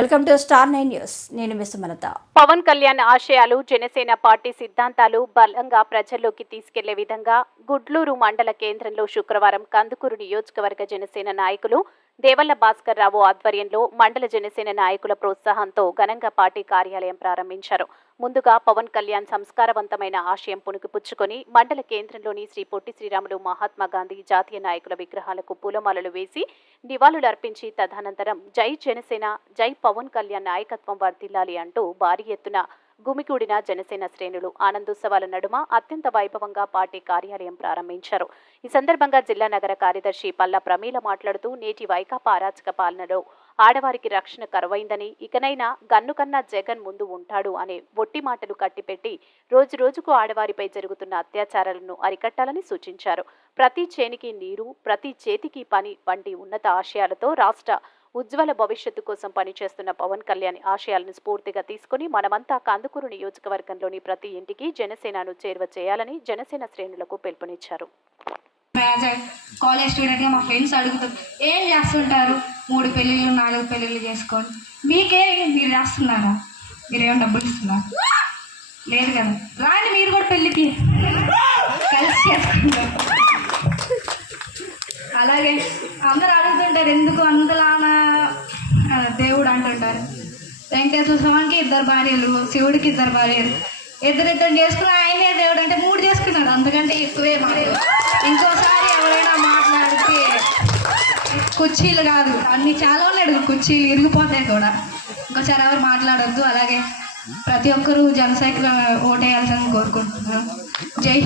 Welcome to star 9 news. నేను miss Sumalatha. Pawan Kalyan ఆశయాలు, Janasena party సిద్ధాంతాలు బలంగా ప్రజల్లోకి తీసుకెళ్లే విధంగా గుడ్లూరు మండల కేంద్రంలో శుక్రవారం కందుకూరు నియోజకవర్గ జనసేన నాయకులు దేవల్ల భాస్కర్ రావు ఆధ్వర్యంలో మండల జనసేన నాయకుల ప్రోత్సాహంతో ఘనంగా పార్టీ కార్యాలయం ప్రారంభించారు. ముందుగా పవన్ కళ్యాణ్ సంస్కారవంతమైన ఆశయం పుణికిపుచ్చుకొని మండల కేంద్రంలోని శ్రీ పొట్టి శ్రీరాములు మహాత్మా గాంధీ జాతీయ నాయకుల విగ్రహాలకు పూలమాలలు వేసి నివాళులర్పించి తదనంతరం జై జనసేన, జై పవన్ కళ్యాణ్ నాయకత్వం వర్ధిల్లాలి అంటూ భారీ ఎత్తున గుమికూడిన జనసేన శ్రేణులు ఆనందోత్సవాల నడుమ అత్యంత వైభవంగా పార్టీ కార్యాలయం ప్రారంభించారు. ఈ సందర్భంగా జిల్లా నగర కార్యదర్శి పల్లా ప్రమీల మాట్లాడుతూ నేటి వైకాపా అరాచక పాలనలో ఆడవారికి రక్షణ కరువైందని, ఇకనైనా గన్ను కన్నా జగన్ ముందు ఉంటాడు అనే ఒట్టి మాటలు కట్టిపెట్టి రోజు రోజుకు ఆడవారిపై జరుగుతున్న అత్యాచారాలను అరికట్టాలని సూచించారు. ప్రతి చేనికి నీరు, ప్రతి చేతికి పని వంటి ఉన్నత ఆశయాలతో రాష్ట్ర ఉజ్వల భవిష్యత్తు కోసం పనిచేస్తున్న పవన్ కళ్యాణ్ ఆశయాలను స్ఫూర్తిగా తీసుకుని మనమంతా కందుకూరు నియోజకవర్గంలోని ప్రతి ఇంటికి జనసేనను చేరువ చేయాలని జనసేన శ్రేణులకు పిలుపునిచ్చారు. కాలేజ్ స్టూడెంట్గా మా ఫ్రెండ్స్ అడుగుతారు, ఏం చేస్తుంటారు? 3 పెళ్ళిళ్ళు 4 పెళ్ళిళ్ళు చేసుకోండి. మీకే మీరు చేస్తున్నారా? మీరేమో డబ్బులు ఇస్తున్నారా? లేదు కదా. రాండి మీరు కూడా పెళ్ళికి కలిసి చేసుకుంటారు. అలాగే అందరూ అడుగుతుంటారు, ఎందుకు అందులానా దేవుడు అంటుంటారు. వెంకటేశ్వర స్వామికి 2 భార్యలు, శివుడికి 2 భార్యలు, ఇద్దరు చేసుకున్న ఆయనే దేవుడు అంటే 3 చేసుకున్నాడు. అంతకంటే ఎక్కువే మాట్లాడు. ఇంకోసారి ఎవరైనా మాట్లాడితే కుర్చీలు కాదు, అన్ని చాలా ఉన్నాయి, కుర్చీలు ఇరిగిపోతాయి కూడా. ఇంకోసారి ఎవరు మాట్లాడొద్దు. అలాగే ప్రతి ఒక్కరూ జనసైకిల్ ఓటేయాల్సిందని కోరుకుంటున్నాను. జై